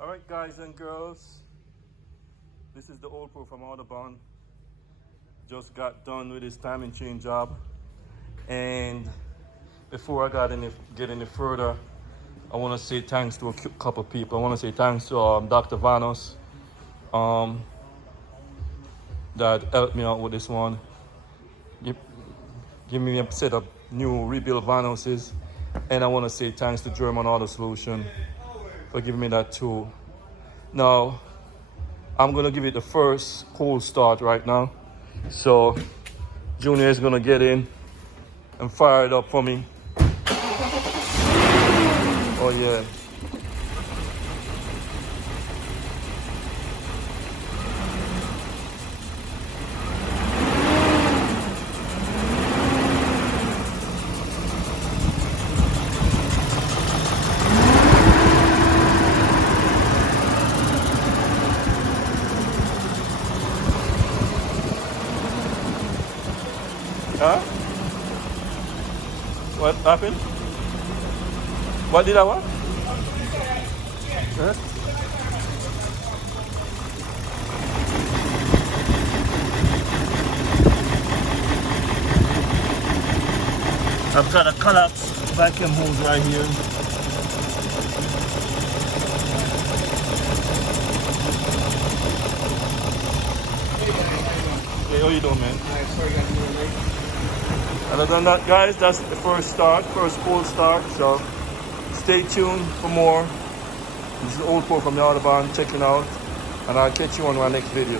Alright guys and girls, this is the old pro from Audubon. Just got done with his timing chain job, and before I get any further, I want to say thanks to a couple people. I want to say thanks to Dr. Vanos that helped me out with this one. Give me a set of new rebuild Vanoses, and I want to say thanks to German Auto Solution for giving me that tool. Now, I'm gonna give it the first cold start right now. So, Junior is gonna get in and fire it up for me. Oh yeah. Huh? What happened? What did I want? Huh? I've got a collapsed vacuum hose right here. Hey, how you doing, man? Other than that, guys, that's the first cold start. So stay tuned for more. This is the old pro from the Audubon checking out, and I'll catch you on my next video.